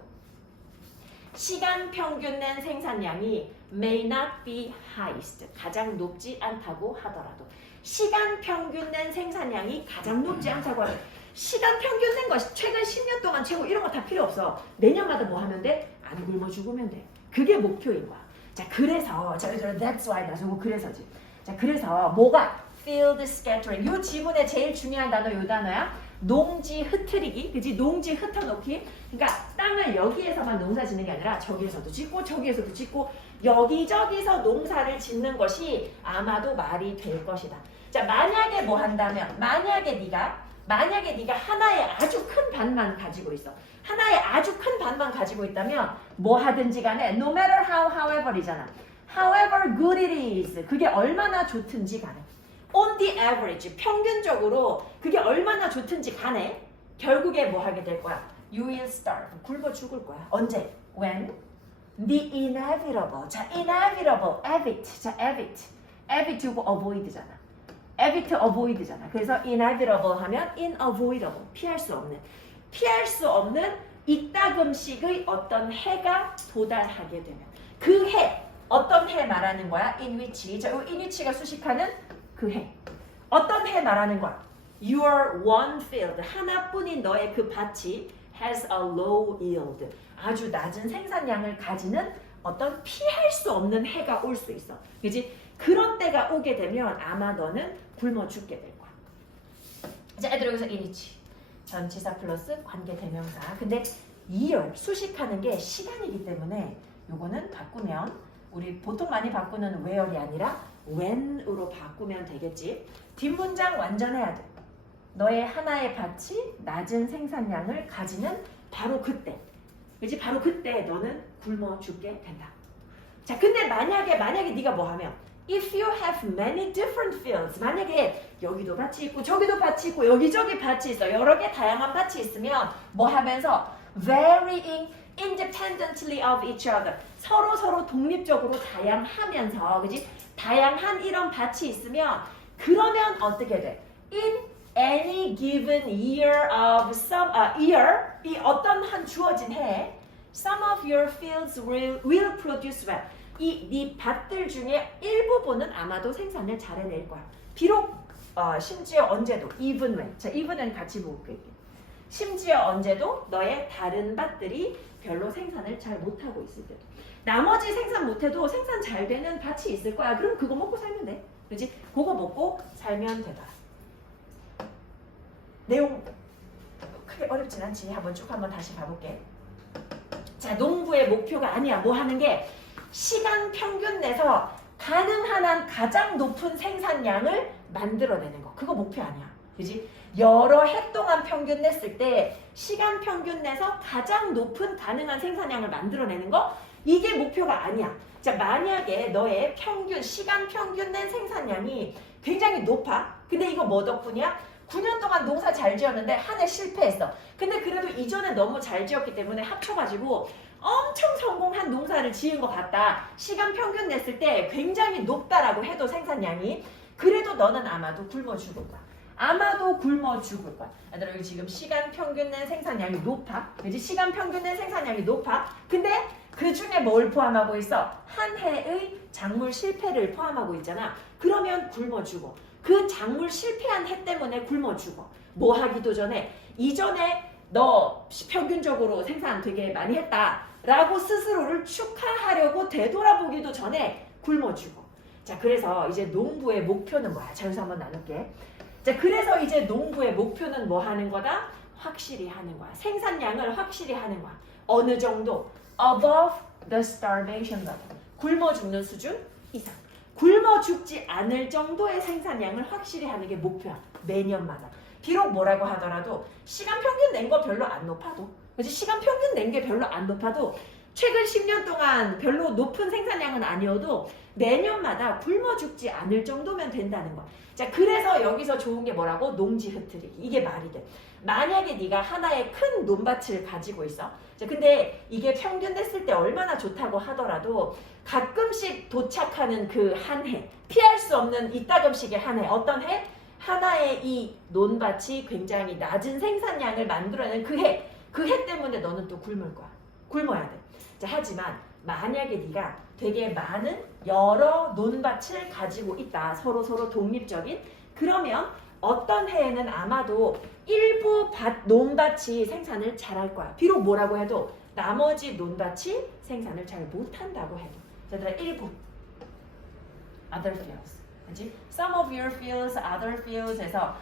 시간 평균 낸 생산량이 may not be highest, 가장 높지 않다고 하더라도, 시간 평균 낸 생산량이 가장 높지 않다고 하더라도, 시간 평균 낸 것, 최근 10년 동안 최고 이런 거 다 필요 없어. 매년마다 뭐 하면 돼? 안 굶어 죽으면 돼. 그게 목표인 거야. 자, 그래서 that's why 나중에 그래서지. 자, 그래서 뭐가? field scattering. 요 지문의 제일 중요한 단어 요 단어야. 농지 흩트리기, 그지? 농지 흩어놓기. 그러니까 땅을 여기에서만 농사 짓는 게 아니라 저기에서도 짓고 저기에서도 짓고 여기저기서 농사를 짓는 것이 아마도 말이 될 것이다. 자, 만약에 뭐 한다면, 만약에 네가 하나의 아주 큰 밭만 가지고 있어. 하나의 아주 큰 밭만 가지고 있다면 뭐 하든지 간에 no matter how, however이잖아. however good it is, 그게 얼마나 좋든지 간에, on the average, 평균적으로 그게 얼마나 좋든지 간에 결국에 뭐 하게 될 거야? You will starve, 굶어 죽을 거야. 언제? When? The inevitable. 자, inevitable, evit. 자, evit 고 avoid잖아. evit, avoid잖아. 그래서 inevitable 하면 unavoidable, 피할 수 없는 이따금씩의 어떤 해가 도달하게 되면, 그 해, 어떤 해 말하는 거야? in which. 자, in which가 수식하는 그 해. 어떤 해 말하는 거야? Your one field, 하나뿐인 너의 그 밭이 has a low yield, 아주 낮은 생산량을 가지는 어떤 피할 수 없는 해가 올 수 있어. 그지? 그런 때가 오게 되면 아마 너는 굶어 죽게 될 거야. 자, 애들 여기서 in which. 전치사 플러스 관계대명사. 근데 year, 수식하는 게 시간이기 때문에 요거는 바꾸면, 우리 보통 많이 바꾸는 where이 아니라 when으로 바꾸면 되겠지. 뒷문장 완전해야 돼. 너의 하나의 밭이 낮은 생산량을 가지는 바로 그때. 그치? 바로 그때 너는 굶어 죽게 된다. 자, 근데 만약에 네가 뭐 하면, if you have many different fields, 만약에 여기도 밭이 있고 저기도 밭이 있고 여기저기 밭이 있어, 여러 개 다양한 밭이 있으면 뭐 하면서 varying independently of each other, 서로 독립적으로 다양하면서, 그지? 다양한 이런 밭이 있으면 그러면 어떻게 돼? In any given year of some year, 이 어떤 한 주어진 해에 some of your fields will produce well. 네 밭들 중에 일부분은 아마도 생산을 잘 해낼 거야. 비록 심지어 언제도 even when. 자, even when 같이 볼게요. 심지어 언제도 너의 다른 밭들이 별로 생산을 잘 못하고 있을 때도, 나머지 생산 못해도 생산 잘 되는 밭이 있을 거야. 그럼 그거 먹고 살면 돼. 그렇지? 그거 먹고 살면 되다. 내용 크게 어렵진 않지. 한번 다시 봐볼게. 자, 농부의 목표가 아니야. 뭐 하는 게, 시간 평균 내서 가능한 한 가장 높은 생산량을 만들어내는 거. 그거 목표 아니야. 그지? 여러 해 동안 평균 냈을 때 시간 평균 내서 가장 높은 가능한 생산량을 만들어내는 거, 이게 목표가 아니야. 자, 만약에 너의 평균, 시간 평균 낸 생산량이 굉장히 높아. 근데 이거 뭐 덕분이야? 9년 동안 농사 잘 지었는데 한 해 실패했어. 근데 그래도 이전에 너무 잘 지었기 때문에 합쳐가지고 엄청 성공한 농사를 지은 것 같다. 시간 평균 냈을 때 굉장히 높다라고 해도 생산량이. 그래도 너는 아마도 굶어 죽을 거야. 아마도 굶어 죽을 거야. 얘들아, 여기 지금 시간 평균 낸 생산량이 높아. 그지? 시간 평균 낸 생산량이 높아. 근데 그 중에 뭘 포함하고 있어? 한 해의 작물 실패를 포함하고 있잖아. 그러면 굶어 죽어. 그 작물 실패한 해 때문에 굶어 죽어. 뭐 하기도 전에 이전에 너 평균적으로 생산 되게 많이 했다라고 스스로를 축하하려고 되돌아보기도 전에 굶어 죽어. 자, 그래서 이제 농부의 목표는 뭐야? 자, 여기서 한번 나눌게. 자, 그래서 이제 농부의 목표는 뭐 하는 거다? 확실히 하는 거야. 생산량을 확실히 하는 거야. 어느 정도? Above the starvation level. 굶어 죽는 수준 이상. 굶어 죽지 않을 정도의 생산량을 확실히 하는 게 목표야. 매년마다. 비록 뭐라고 하더라도 시간 평균 낸 거 별로 안 높아도, 그렇지? 시간 평균 낸 게 별로 안 높아도 최근 10년 동안 별로 높은 생산량은 아니어도 매년마다 굶어 죽지 않을 정도면 된다는 거야. 자, 그래서 여기서 좋은 게 뭐라고? 농지 흐트리기. 이게 말이 돼. 만약에 네가 하나의 큰 논밭을 가지고 있어. 자, 근데 이게 평균 냈을 때 얼마나 좋다고 하더라도 가끔씩 도착하는 그 한 해, 피할 수 없는 이따금씩의 한 해, 어떤 해? 하나의 이 논밭이 굉장히 낮은 생산량을 만들어내는 그 해, 그 해 때문에 너는 또 굶을 거야. 굶어야 돼. 자, 하지만 만약에 네가 되게 많은 여러 논밭을 가지고 있다. 서로 독립적인. 그러면 어떤 해에는 아마도 일부 논밭이 생산을 잘할 거야. 비록 뭐라고 해도 나머지 논밭이 생산을 잘 못한다고 해도. 자, 얘들아, 일부. Other fields. 그치? Some of your fields, other fields에서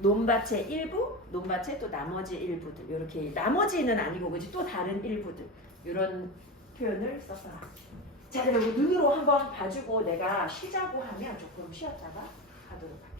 논밭의 일부, 논밭의 또 나머지 일부들. 이렇게 나머지는 아니고 그치? 또 다른 일부들. 이런 표현을 써서. 자, 그리고 눈으로 한번 봐주고 내가 쉬자고 하면 조금 쉬었다가 하도록 할게요.